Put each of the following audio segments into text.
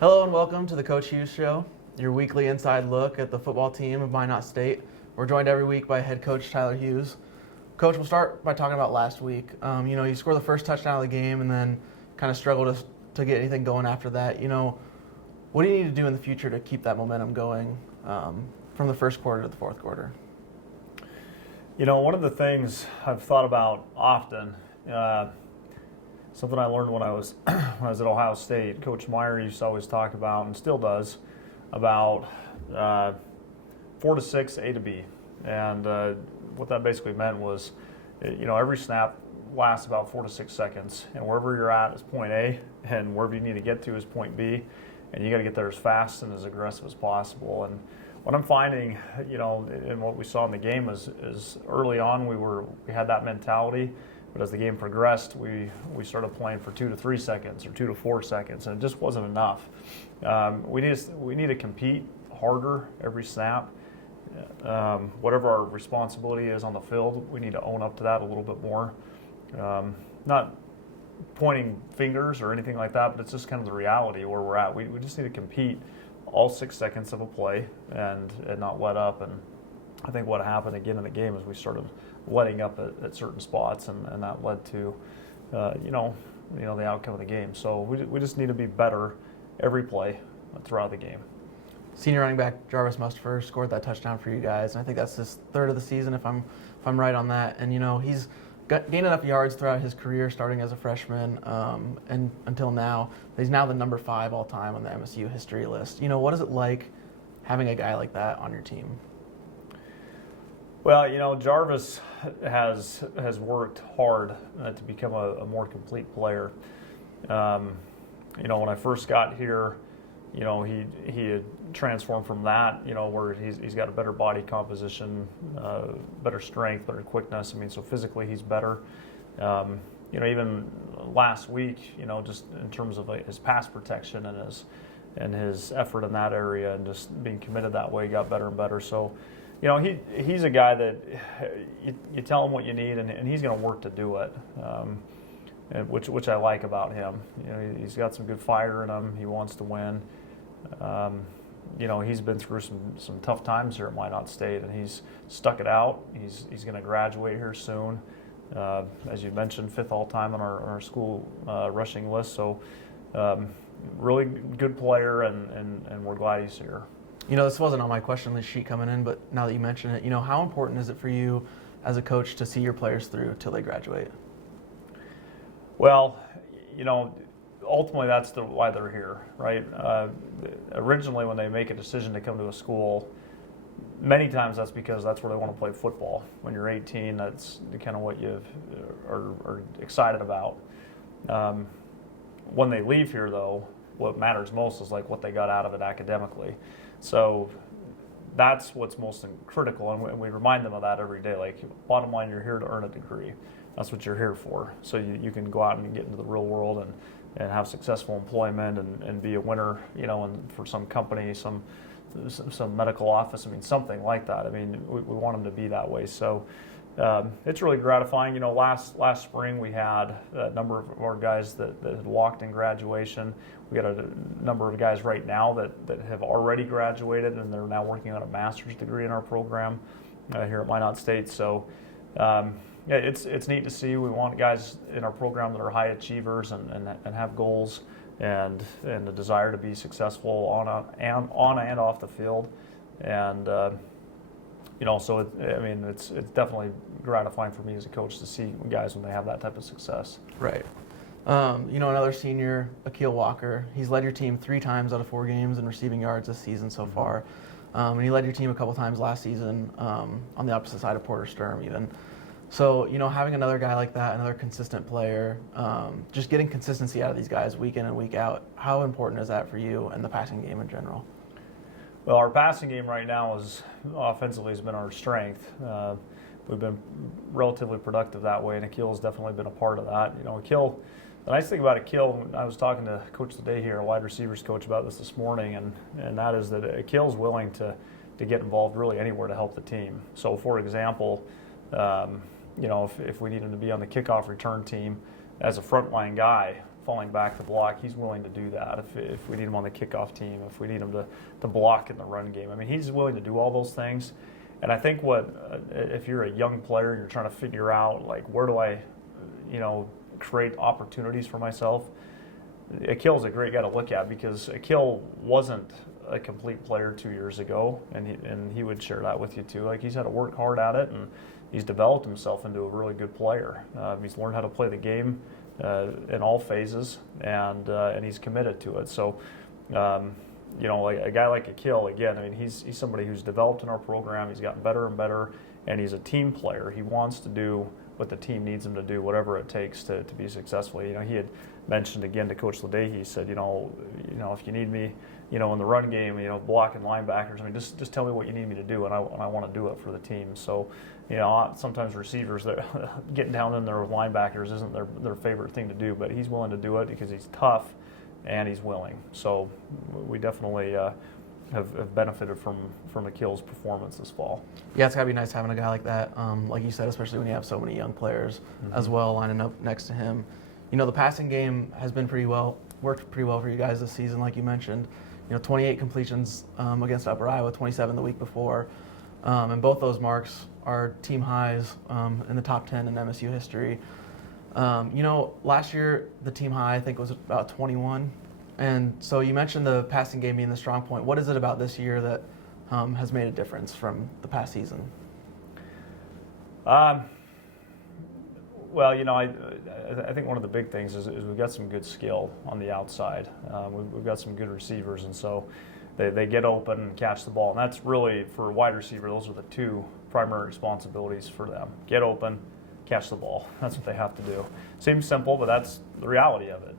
Hello and welcome to the Coach Hughes Show, your weekly inside look at the football team of Minot State. We're joined every week by head coach Tyler Hughes. Coach, we'll start by talking about last week. You scored the first touchdown of the game and then kind of struggled to get anything going after that. What do you need to do in the future to keep that momentum going from the first quarter to the fourth quarter? One of the things I've thought about often, something I learned when I was at Ohio State. Coach Meyer used to always talk about, and still does, about 4 to 6, A to B. And what that basically meant was, every snap lasts about 4 to 6 seconds, and wherever you're at is point A, and wherever you need to get to is point B, and you got to get there as fast and as aggressive as possible. And what I'm finding, and what we saw in the game is early on we had that mentality. But as the game progressed, we started playing for 2 to 3 seconds or 2 to 4 seconds, and it just wasn't enough. We need to compete harder every snap. Whatever our responsibility is on the field, we need to own up to that a little bit more. Not pointing fingers or anything like that, but it's just kind of the reality where we're at. We just need to compete all 6 seconds of a play and not let up. And I think what happened again in the game is we started letting up at certain spots, and that led to, the outcome of the game. So we just need to be better every play throughout the game. Senior running back Jarvis Mustipher scored that touchdown for you guys, and I think that's his third of the season, if I'm right on that. And he's gained enough yards throughout his career, starting as a freshman and until now. He's now the number 5 all time on the MSU history list. What is it like having a guy like that on your team? Well, Jarvis has worked hard to become a more complete player. When I first got here, he had transformed from that, where he's got a better body composition, better strength, better quickness. So physically he's better. Even last week, just in terms of his pass protection and his effort in that area and just being committed that way, got better and better. So, he's a guy that you tell him what you need, and he's going to work to do it, which I like about him. He's got some good fire in him. He wants to win. He's been through some tough times here at Minot State, and he's stuck it out. He's going to graduate here soon. As you mentioned, 5th all-time on our school rushing list. So really good player, and we're glad he's here. This wasn't on my question list sheet coming in, but now that you mention it, how important is it for you as a coach to see your players through till they graduate? Well, ultimately that's why they're here, right? Originally, when they make a decision to come to a school, many times that's because that's where they want to play football. When you're 18, that's kind of what you are excited about. When they leave here, though, what matters most is what they got out of it academically. So that's what's most critical, and we remind them of that every day. Bottom line, you're here to earn a degree. That's what you're here for. So you can go out and get into the real world and have successful employment and be a winner, and for some company, some medical office, something like that. We want them to be that way. So it's really gratifying. Last spring we had a number of our guys that had walked in graduation. We got a number of guys right now that have already graduated, and they're now working on a master's degree in our program here at Minot State. So it's neat to see. We want guys in our program that are high achievers and have goals and a desire to be successful on and off the field. And so it's definitely gratifying for me as a coach to see guys when they have that type of success. Right. Another senior, Akil Walker, he's led your team 3 times out of 4 games in receiving yards this season so far. And he led your team a couple times last season on the opposite side of Porter Sturm even. So, having another guy like that, another consistent player, just getting consistency out of these guys week in and week out, how important is that for you and the passing game in general? Well, our passing game right now offensively has been our strength. We've been relatively productive that way, and Akil's definitely been a part of that. Akil, the nice thing about Akil, I was talking to Coach Today here, a wide receivers coach, about this morning, and that is that Akil's willing to get involved really anywhere to help the team. So, for example, if we need him to be on the kickoff return team as a frontline guy falling back to block, he's willing to do that. If we need him on the kickoff team, if we need him to block in the run game, I mean, he's willing to do all those things. And I think if you're a young player and you're trying to figure out like where do I, create opportunities for myself, Akil's a great guy to look at because Akil wasn't a complete player 2 years ago, and he would share that with you too. Like he's had to work hard at it, and he's developed himself into a really good player. He's learned how to play the game in all phases, and he's committed to it. So, like a guy like Akil, again, I mean, he's somebody who's developed in our program. He's gotten better and better, and he's a team player. He wants to do what the team needs him to do, whatever it takes to be successful. He had mentioned again to Coach Ledehy, he said, if you need me, in the run game, blocking linebackers, I mean, just tell me what you need me to do, and I want to do it for the team. So, sometimes receivers that getting down in there with linebackers isn't their favorite thing to do, but he's willing to do it because he's tough and he's willing. So we definitely have benefited from Akil's performance this fall. Yeah, it's got to be nice having a guy like that, like you said, especially when you have so many young players as well lining up next to him. The passing game has been worked pretty well for you guys this season, like you mentioned. 28 completions against Upper Iowa, 27 the week before, and both those marks are team highs in the top 10 in MSU history. Last year the team high I think was about 21. And so you mentioned the passing game being the strong point. What is it about this year that has made a difference from the past season? Well, I think one of the big things is we've got some good skill on the outside. We've got some good receivers, and so they get open and catch the ball. And that's really, for a wide receiver, those are the two primary responsibilities for them. Get open, catch the ball. That's what they have to do. Seems simple, but that's the reality of it.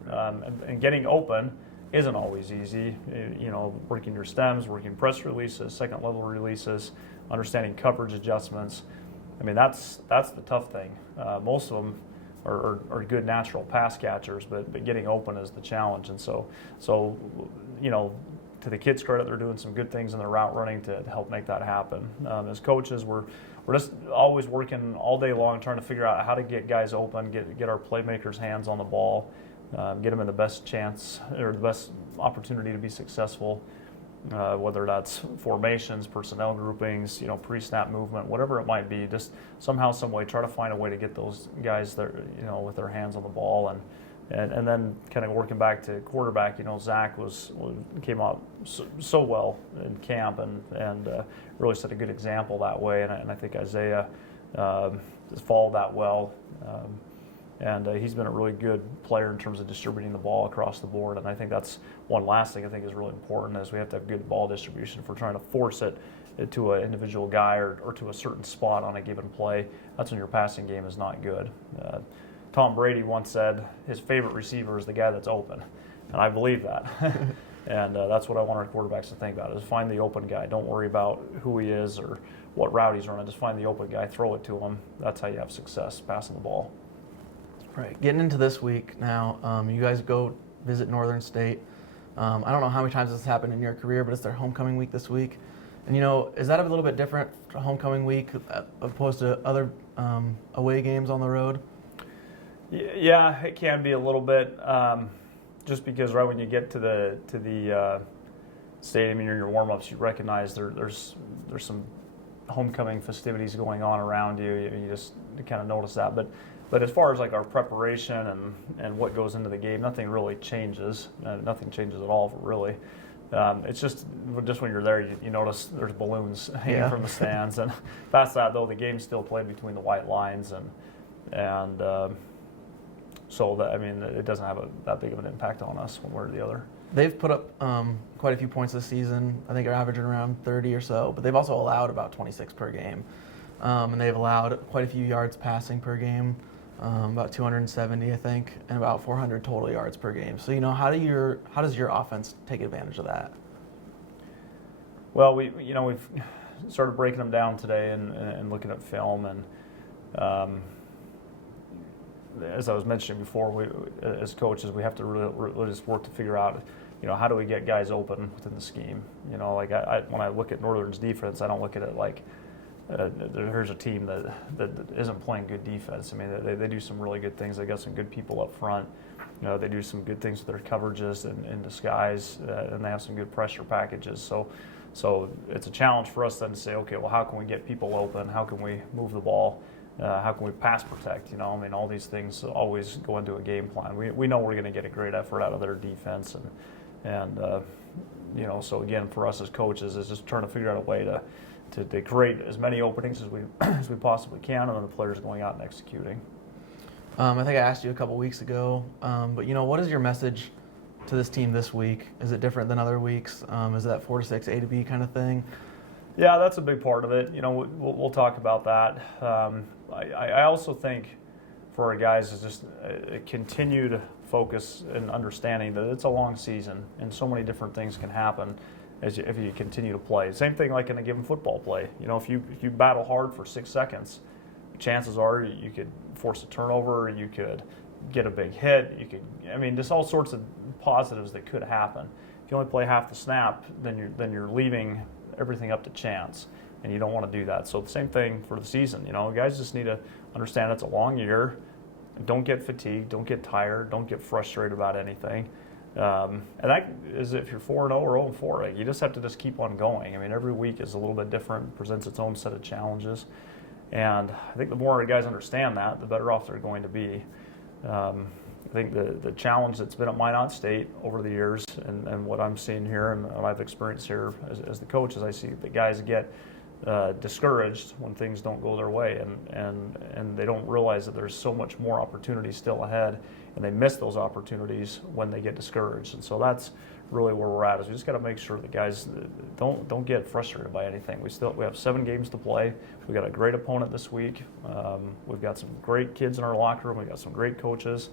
And getting open isn't always easy. Working your stems, working press releases, second level releases, understanding coverage adjustments. I mean, that's the tough thing. Most of them are good natural pass catchers, but getting open is the challenge. And so to the kids' credit, they're doing some good things in their route running to help make that happen. As coaches, we're just always working all day long trying to figure out how to get guys open, get our playmakers' hands on the ball, get them in the best chance or the best opportunity to be successful, whether that's formations, personnel groupings, pre-snap movement, whatever it might be. Just somehow, some way, try to find a way to get those guys there, with their hands on the ball, and then kind of working back to quarterback. Zach came out so well in camp and really set a good example that way, and I think Isaiah has followed that well. And he's been a really good player in terms of distributing the ball across the board. And I think that's one last thing I think is really important is we have to have good ball distribution. If we're trying to force it to an individual guy or to a certain spot on a given play, that's when your passing game is not good. Tom Brady once said his favorite receiver is the guy that's open. And I believe that. And that's what I want our quarterbacks to think about is find the open guy. Don't worry about who he is or what route he's running. Just find the open guy, throw it to him. That's how you have success passing the ball. Right. Getting into this week now, you guys go visit Northern State. I don't know how many times this has happened in your career, but it's their homecoming week this week. And, is that a little bit different for homecoming week opposed to other away games on the road? Yeah, it can be a little bit, just because right when you get to the stadium and you're in your warm-ups, you recognize there's some homecoming festivities going on around you. You just kind of notice that. But as far as like our preparation and what goes into the game, nothing really changes. Nothing changes at all, really. It's just when you're there, you notice there's balloons hanging from the stands, and past that though, the game's still played between the white lines, and so that it doesn't have that big of an impact on us one way or the other. They've put up quite a few points this season. I think they're averaging around 30 or so, but they've also allowed about 26 per game, and they've allowed quite a few yards passing per game. About 270, I think, and about 400 total yards per game. So, how does your offense take advantage of that? Well, we've started breaking them down today and looking at film, and as I was mentioning before, we as coaches we have to really just work to figure out, how do we get guys open within the scheme. When I look at Northern's defense, I don't look at it like, here's a team that isn't playing good defense. I mean, they do some really good things. They got some good people up front. They do some good things with their coverages in disguise, and they have some good pressure packages. So it's a challenge for us then to say, okay, well, how can we get people open? How can we move the ball? How can we pass protect? I mean, all these things always go into a game plan. We know we're going to get a great effort out of their defense, and so again, for us as coaches, is just trying to figure out a way to create as many openings as we possibly can, and then the players going out and executing. I think I asked you a couple weeks ago, but what is your message to this team this week? Is it different than other weeks? Is it that 4 to 6 A to B kind of thing? Yeah, that's a big part of it. We'll talk about that. I also think for our guys is just a continued focus and understanding that it's a long season and so many different things can happen if you continue to play. Same thing like in a given football play. If you battle hard for 6 seconds, chances are you could force a turnover, you could get a big hit, just all sorts of positives that could happen. If you only play half the snap, then you're leaving everything up to chance, and you don't want to do that. So the same thing for the season. Guys just need to understand it's a long year. Don't get fatigued, don't get tired, don't get frustrated about anything. And that is if you're 4-0 or 0-4. You just have to just keep on going. Every week is a little bit different, presents its own set of challenges. And I think the more our guys understand that, the better off they're going to be. I think the challenge that's been at Minot State over the years and what I'm seeing here and what I've experienced here as the coach is I see the guys get discouraged when things don't go their way and they don't realize that there's so much more opportunity still ahead, and they miss those opportunities when they get discouraged. And so that's really where we're at, is we just got to make sure that guys don't get frustrated by anything. We have 7 games to play. We've got a great opponent this week. We've got some great kids in our locker room. We've got some great coaches.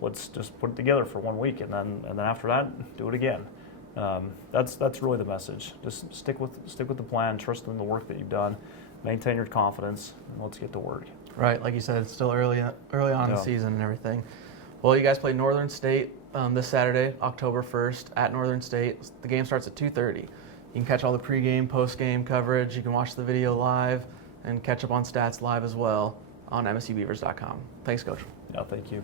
Let's just put it together for 1 week, and then after that, do it again. That's really the message. Just stick with the plan, trust in the work that you've done, maintain your confidence, and let's get to work. Right, like you said, it's still early on in the season and everything. Well, you guys play Northern State this Saturday, October 1st, at Northern State. The game starts at 2:30. You can catch all the pregame, postgame coverage. You can watch the video live and catch up on stats live as well on mscbeavers.com. Thanks, Coach. Yeah, thank you.